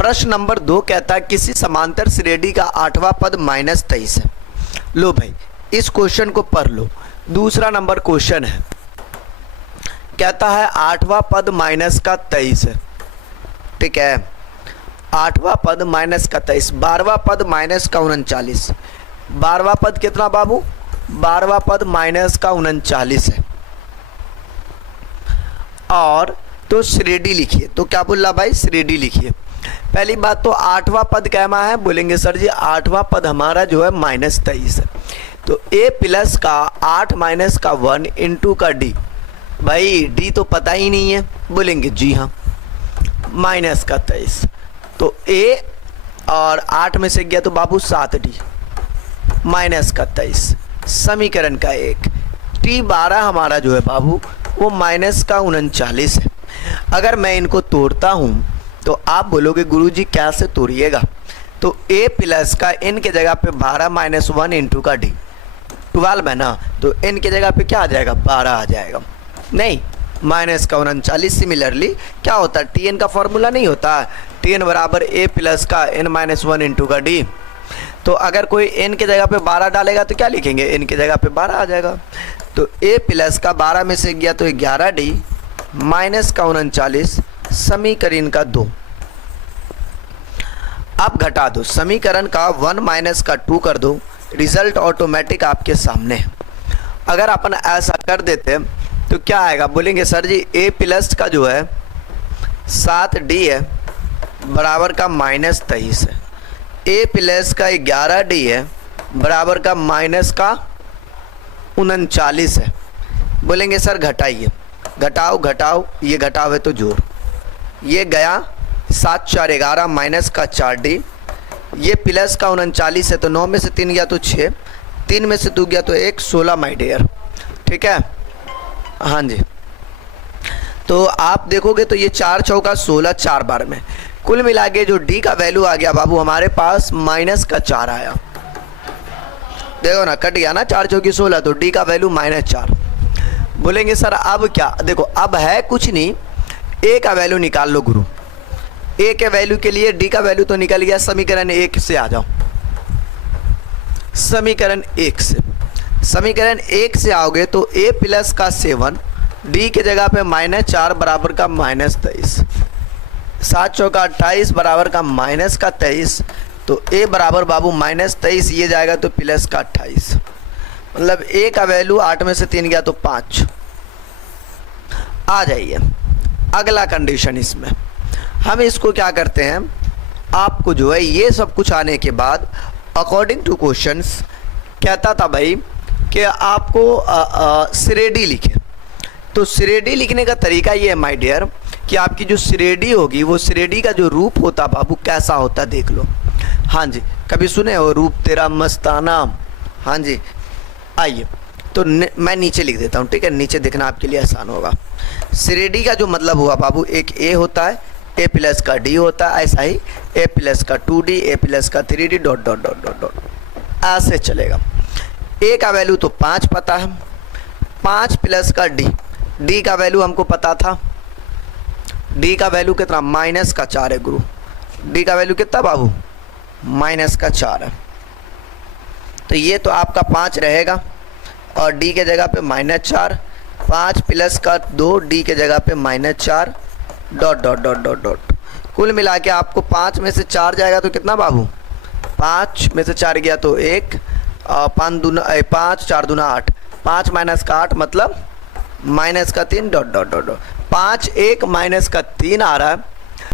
प्रश्न नंबर 2 कहता है किसी समांतर श्रेणी का 8वां पद -23 है। लो भाई इस क्वेश्चन को पढ़ लो। दूसरा नंबर क्वेश्चन है, कहता है 8वां पद -23 है। ठीक है, 8वां पद -23, 12वां पद -39। 12वां पद कितना बाबू? 12वां पद -39 है। और तो श्रेणी लिखिए। तो क्या बोल रहा भाई? श्रेणी लिखिए। पहली बात तो 8वां पद कहना है, बोलेंगे सर जी 8वां पद हमारा जो है -23 है। तो a प्लस का 8 माइनस का 1 इंटू का d। भाई d तो पता ही नहीं है, बोलेंगे जी हाँ माइनस का 23। तो a और 8 में से गया तो बाबू 7d माइनस का 23, समीकरण का 1। t 12 हमारा जो है बाबू वो माइनस का 39 है। अगर मैं इनको तोड़ता हूँ तो आप बोलोगे गुरुजी कैसे तोड़िएगा? तो a प्लस का n के जगह पे 12 माइनस 1 इंटू का d 12 है ना, तो n के जगह पे क्या आ जाएगा? 12 आ जाएगा। नहीं, माइनस का 39। सिमिलरली क्या होता है? tn का फॉर्मूला नहीं होता, tn बराबर a प्लस का n माइनस 1 इंटू का d। तो अगर कोई n के जगह पे 12 डालेगा तो क्या लिखेंगे? n के जगह पे 12 आ जाएगा। तो a प्लस का 12 में से गया तो 11d माइनस का 39, समीकरण का 2। अब घटा दो, समीकरण का 1 माइनस का 2 कर दो, रिजल्ट ऑटोमेटिक आपके सामने है। अगर अपन ऐसा कर देते तो क्या आएगा? बोलेंगे सर जी a प्लस का जो है 7d है बराबर का -23 है, a प्लस का 11d है बराबर का माइनस का 39 है। बोलेंगे सर घटाइए। घटाओ घटाओ, ये घटाओ है तो जोड़, ये गया 7 4 11 माइनस का 4d, ये प्लस का 39 है तो 9 में से 3 गया तो 6, 3 में से 2 गया तो 1, 16 माय डियर। ठीक है, हाँ जी। तो आप देखोगे तो ये 4 चौका 16 4 बार में, कुल मिला के जो d का वैल्यू आ गया बाबू हमारे पास माइनस का 4 आया। देखो ना, कट गया ना, 4 चौकी 16, तो d का वैल्यू -4। बोलेंगे सर अब क्या? देखो अब है कुछ नहीं, a का वैल्यू निकाल लो गुरु। a के वैल्यू के लिए d का वैल्यू तो निकल गया, समीकरण 1 से आ जाओ। समीकरण 1 से, समीकरण 1 से आओगे तो a प्लस का 7 d के जगह पे -4 बराबर का -23, 7 चौका 28 बराबर का माइनस का 23, तो a बराबर बाबू -23, ये जाएगा तो प्लस का 28। मतलब a का वैल्यू 8 में से 3 गया तो 5 आ जाइए। अगला कंडीशन, इसमें हम इसको क्या करते हैं, आपको जो है ये सब कुछ आने के बाद अकॉर्डिंग टू क्वेश्चंस कहता था भाई कि आपको श्रेणी लिखे। तो श्रेणी लिखने का तरीका ये है माय डियर कि आपकी जो श्रेणी होगी वो श्रेणी का जो रूप होता बाबू कैसा होता देख लो। हाँ जी, कभी सुने हो रूप तेरा मस्ताना? हाँ जी, आइए तो मैं नीचे लिख देता हूँ। ठीक है, नीचे देखना आपके लिए आसान होगा। श्रेणी का जो मतलब हुआ बाबू, एक a होता है, a प्लस का d होता है, ऐसा ही a प्लस का 2d, a प्लस का 3d dot dot dot dot dot ऐसे चलेगा। a का वैल्यू तो 5 पता है, 5 प्लस का d का वैल्यू हमको पता था, d का वैल्यू कितना? माइनस का 4 है गुरु। d का वैल्यू कितना बाबू? माइनस का 4 है। तो ये तो आपका 5 रहेगा और d के जगह पे -4, 5 प्लस का 2 d के जगह पे -4 dot dot dot dot dot. कुल मिला के आपको 5 में से 4 जाएगा तो कितना बाबू? 5 में से 4 गया तो 1, 5 4 दूना 8, 5 माइनस का 8 मतलब माइनस का 3 dot dot dot dot. 5 1 minus का 3 आ रहा है,